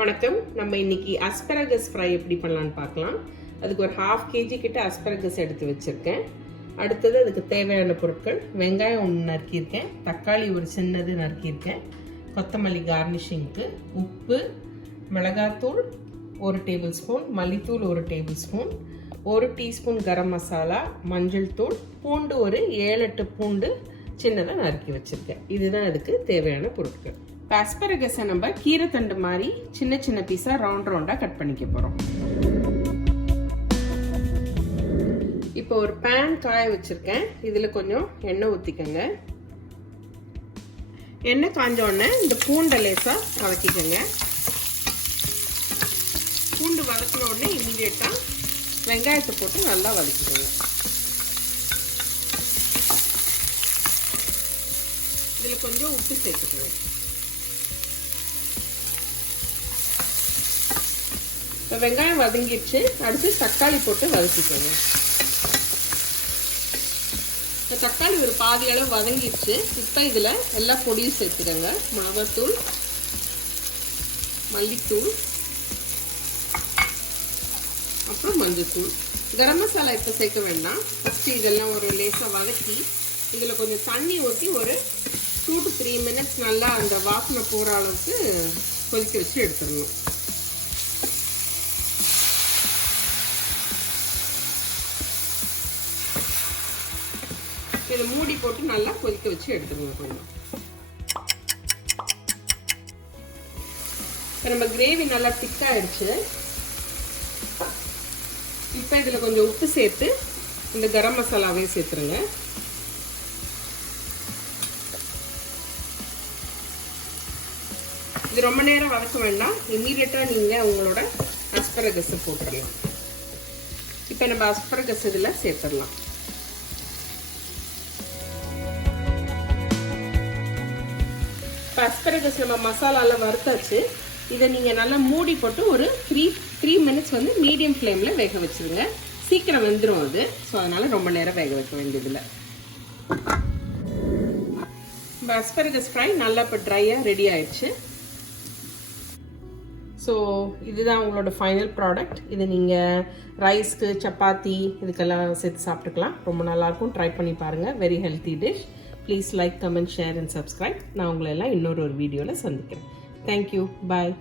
வணக்கம். நம்ம இன்னைக்கு asparagus fry எப்படி பண்ணலாம்னு பார்க்கலாம். அதுக்கு ஒரு 1/2 kg கிட்ட asparagus எடுத்து வச்சிருக்கேன். அடுத்தது அதுக்கு தேவையான பொருட்கள்: வெங்காயம் ஒன்று நறுக்கியிருக்கேன், தக்காளி ஒரு சின்னது நறுக்கியிருக்கேன், கொத்தமல்லி கார்னிஷிங்க்கு, உப்பு, மிளகாத்தூள் 1 டேபிள்ஸ்பூன், மல்லித்தூள் 1 டேபிள்ஸ்பூன், 1 டீஸ்பூன் கரம் மசாலா, மஞ்சள் தூள், பூண்டு ஒரு 7-8 பூண்டு சின்னதாக நறுக்கி வச்சிருக்கேன். இதுதான் அதுக்கு தேவையான பொருட்கள். இப்போ அஸ்பரகஸை நம்ம கீரை தண்டு மாதிரி சின்ன சின்ன பீஸாக ரவுண்டாக கட் பண்ணிக்க போகிறோம். இப்போ ஒரு பேன் காய வச்சுருக்கேன். இதில் கொஞ்சம் எண்ணெய் ஊற்றிக்கோங்க. எண்ணெய் காஞ்ச உடனே இந்த பூண்டை லேசாக வதக்கிக்கோங்க. பூண்டு வதக்கின உடனே இமீடியட்டாக வெங்காயத்தை போட்டு நல்லா வதக்கிக்கோங்க. இதில் கொஞ்சம் உப்பு சேர்த்துக்கோங்க. இப்போ வெங்காயம் வதங்கிடுச்சு. அடுத்து தக்காளி போட்டு வதக்கிக்கோங்க. இப்போ தக்காளி ஒரு பாதி அளவு வதங்கிடுச்சு. இப்போ இதில் எல்லா பொடியும் சேர்த்துக்கோங்க. மிளகாத்தூள், மல்லித்தூள், அப்புறம் மஞ்சள்தூள். கரம் மசாலா இப்போ சேர்க்க வேண்டாம். ஃபஸ்ட்டு இதெல்லாம் ஒரு லேசாக வதக்கி இதில் கொஞ்சம் தண்ணி ஊற்றி ஒரு 2 to 3 minutes நல்லா அந்த வாசனை போகிற அளவுக்கு கொதிக்க வச்சு எடுத்துடணும். இதை மூடி போட்டு நல்லா கொதிக்க வச்சு எடுத்துக்கணும். கொஞ்சம் இப்போ நம்ம கிரேவி நல்லா திக்காயிடுச்சு. இப்போ இதில் கொஞ்சம் உப்பு சேர்த்து இந்த கரம் மசாலாவே சேர்த்துருங்க. இது ரொம்ப நேரம் வதக்க வேண்டாம். இமீடியட்டாக நீங்கள் உங்களோட அஸ்பரகஸை போட்டுடலாம். இப்போ நம்ம அஸ்பரகஸ் இதில் சேர்த்துடலாம். இப்போ அஸ்பரகஸ் நம்ம மசாலாவில் வறுத்தாச்சு. இதை நீங்கள் நல்லா மூடி போட்டு ஒரு 3 minutes வந்து மீடியம் ஃப்ளேமில் வேக வச்சுருங்க. சீக்கிரம் வெந்துடும் அது. ஸோ அதனால் ரொம்ப நேரம் வேக வைக்க வேண்டியதில்லை. இப்போ அஸ்பரகஸ் ஃப்ரை நல்லா இப்போ ட்ரையாக ரெடி ஆயிடுச்சு. ஸோ இதுதான் உங்களோட ஃபைனல் ப்ராடக்ட். இது நீங்கள் ரைஸ்க்கு, சப்பாத்தி இதுக்கெல்லாம் சேர்த்து சாப்பிட்டுக்கலாம். ரொம்ப நல்லாயிருக்கும். ட்ரை பண்ணி பாருங்கள். Very healthy dish. Please like, comment, share and subscribe. நான் உங்களை எல்லாம் இன்னொரு வீடியோவில் சந்திக்கிறேன். தேங்க்யூ. பாய்.